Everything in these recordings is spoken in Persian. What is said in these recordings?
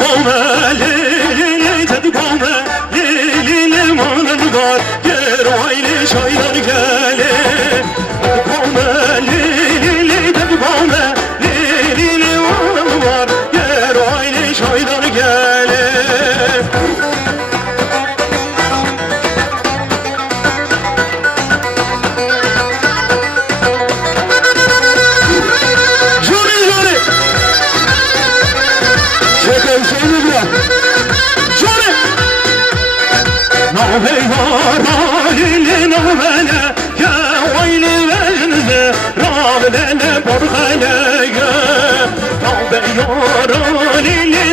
قومه لیلی تد قومه لیلی مانن var ger aile şaylar gele قومه لیلی تد قومه لیلی مانن var ger aile şaylar gele Naveyara navele ya vayli vecnze ravlele borhalege Naveyara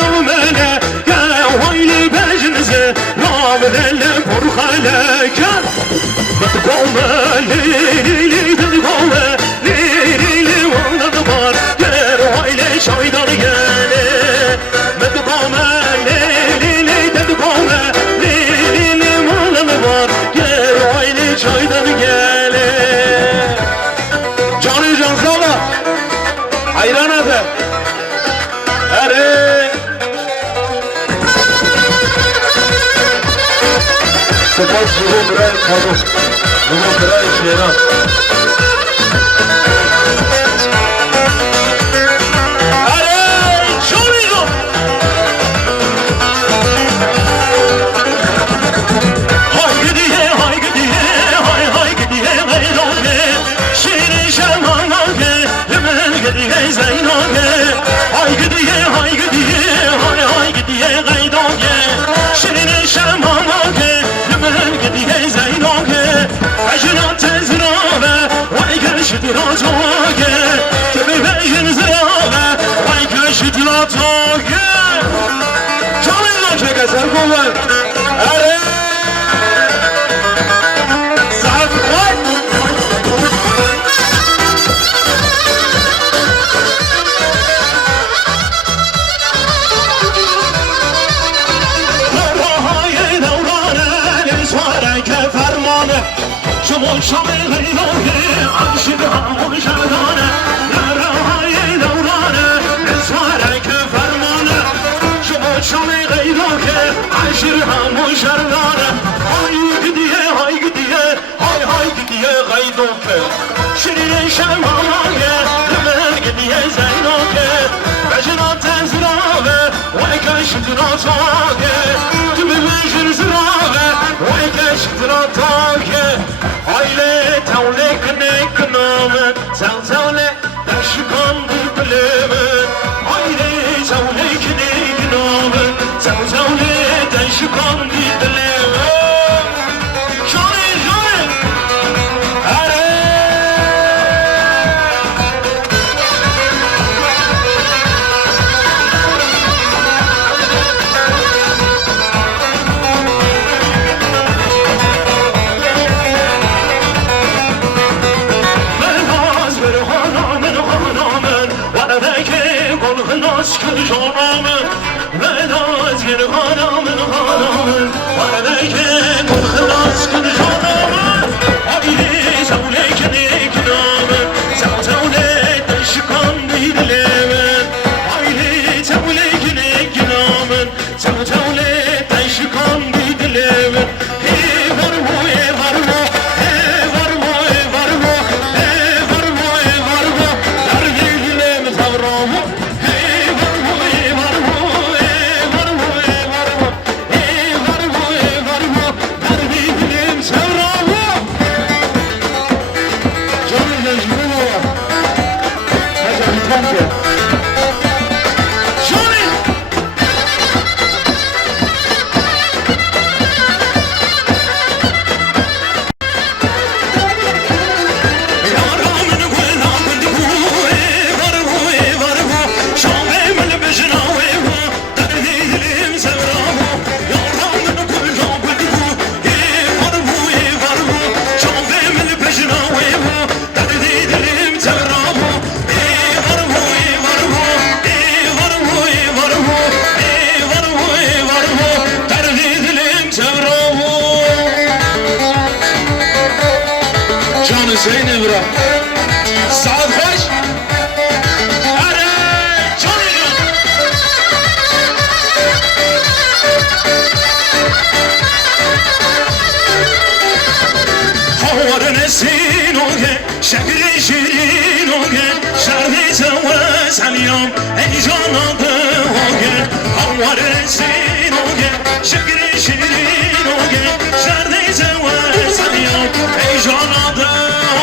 navele ya vayli vecnze ravlele borhalege Bedgome lili bedgome lili vanad var yer vayli şaydar gele Bedgome lili bedgome çaydan gele Canı cansala hayran adı Ere Sepas zuhum ray kadu Zuhum ray şeran شام غیرانه عاشق همون شردانه نرهای دورانه اسواره که فرمانه شما شام غیرانه عاشق همون شردانه های گدیه های گدیه های های گدیه غیدوکه شیرین شمانه لمن گدیه زینوکه بجنات زراوه ویکش دراتاگه تو ببیشن زراوه ویکش دراتاگه Aile tavle knek namı Zavzavle taşıkan dülbülümü Aile tavle knek namı Zavzavle taşıkan dülbülümü Şöyle şöyle Hare aşkın canımın ben azgir hanımın Varadayken korkun aşkın canımın Aile zavleyken ikramın Zavzavleyden şıkan dilemin Aile zavleyken ikramın Zavzavleyden şıkan dilemin Hey var mı hey var mı hey var mı hey var mı hey var mı hey var mı Dar dilim zavramı var mı وارسين وجه شكر شيرين وجه شردي زواج سنيو اي جانا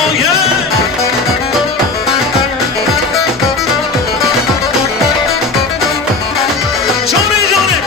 وجه جوني جوني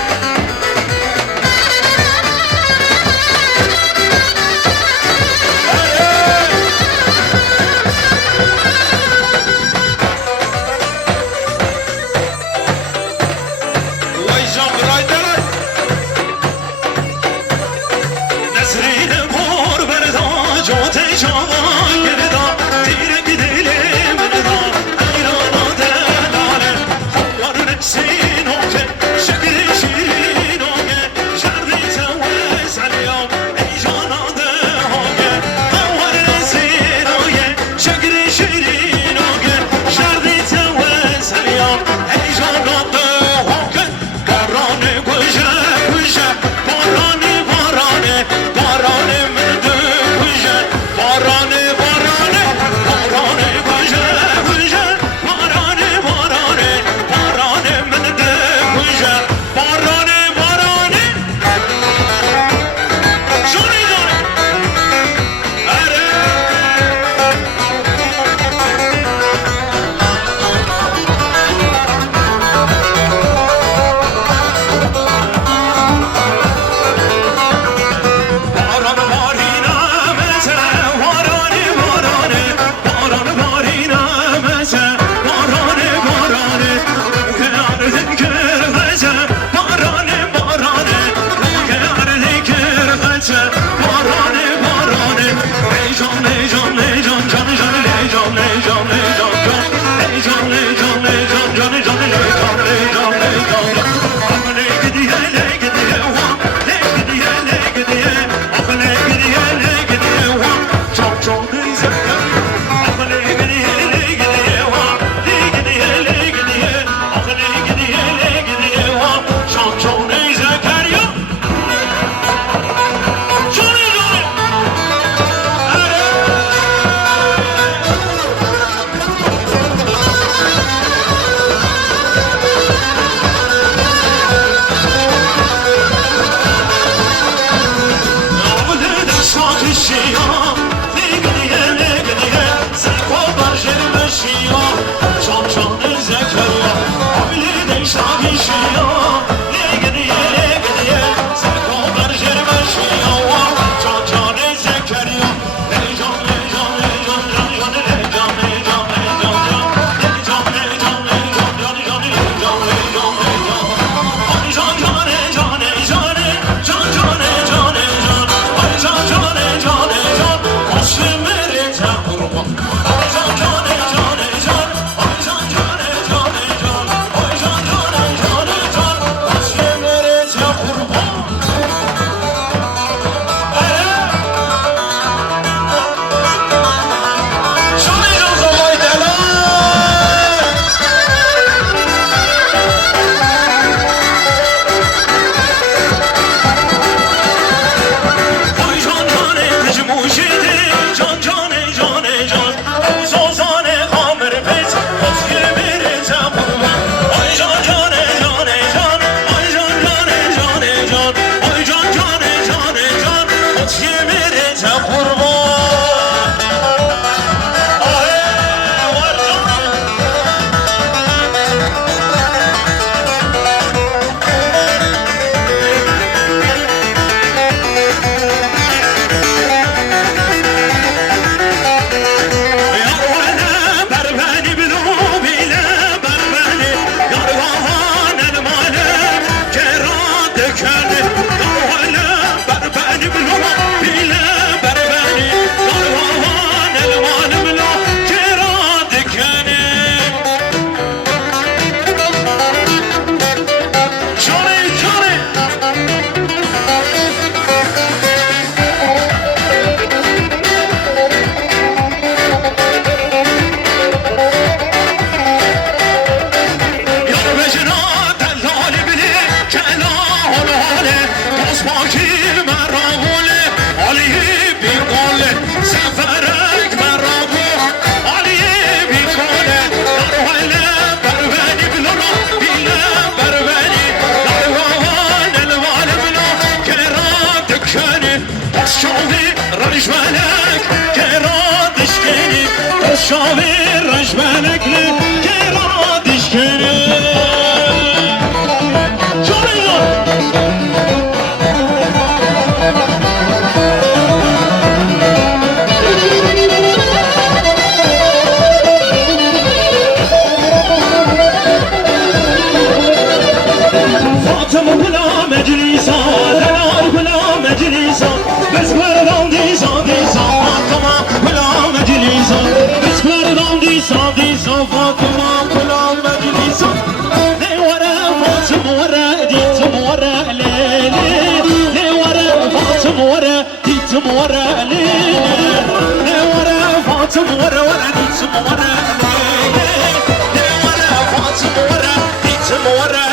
شاویر رش بنکلی که را دشکنه فاطمه بلا مجلسا دلال بلا مجلسا بس بردان دیسا فاطمه بلا مجلسا بس بردان دیسا فاطمه بلا مجلسا لی ورا فاطمه ورا دیتم ورا لی ورا فاطمه ورا دیتم ورا لی ورا فاطمه ورا دیتم ورا لی ورا فاطمه ورا دیتم ورا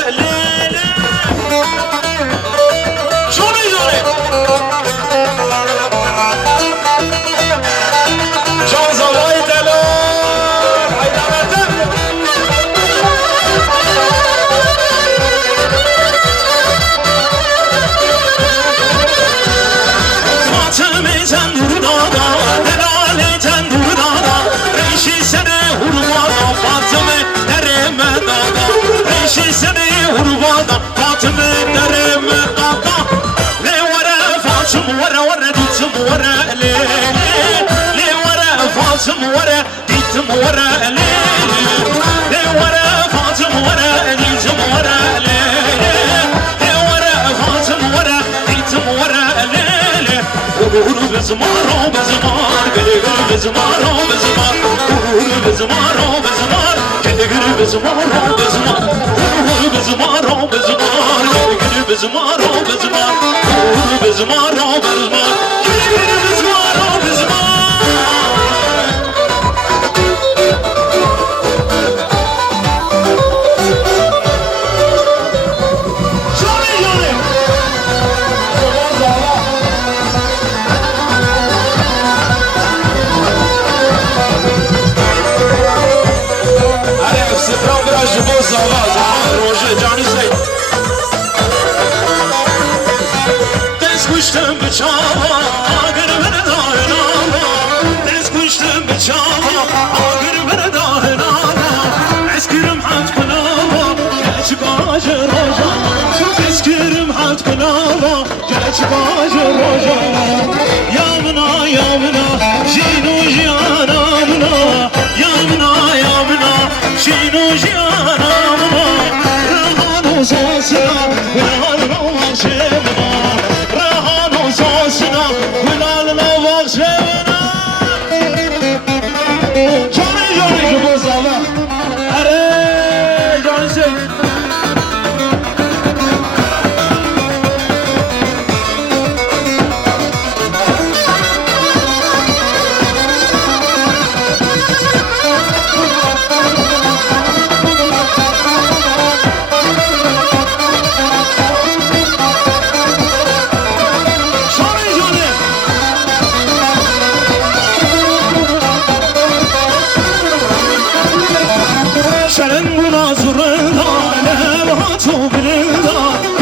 فاطمه ورا ديتم ورا لي ورا فاطمه ورا ديتم ورا لي ورا فاطمه ورا ديتم ورا لي قولوا بزمار بزمار قلقل بزمار بزمار قولوا بزمار بزمار قلقل بزمار بزمار قولوا بزمار بزمار قلقل بزمار بزمار قولوا بزمار بزمار قلقل بزمار بزمار Kuştum bıçağa, agır bana dağına. Deniz kuştum bıçağa, agır bana dağına. Eskirim hat kulava, geç bacı roja. Eskirim hat kulava, geç bacı roja. Yamına yamına, şinu jiyanamına. Yamına yamına, şinu jiyanamına. Rahanu sosya, rahanu akşemına.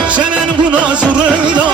Senin buna zurunda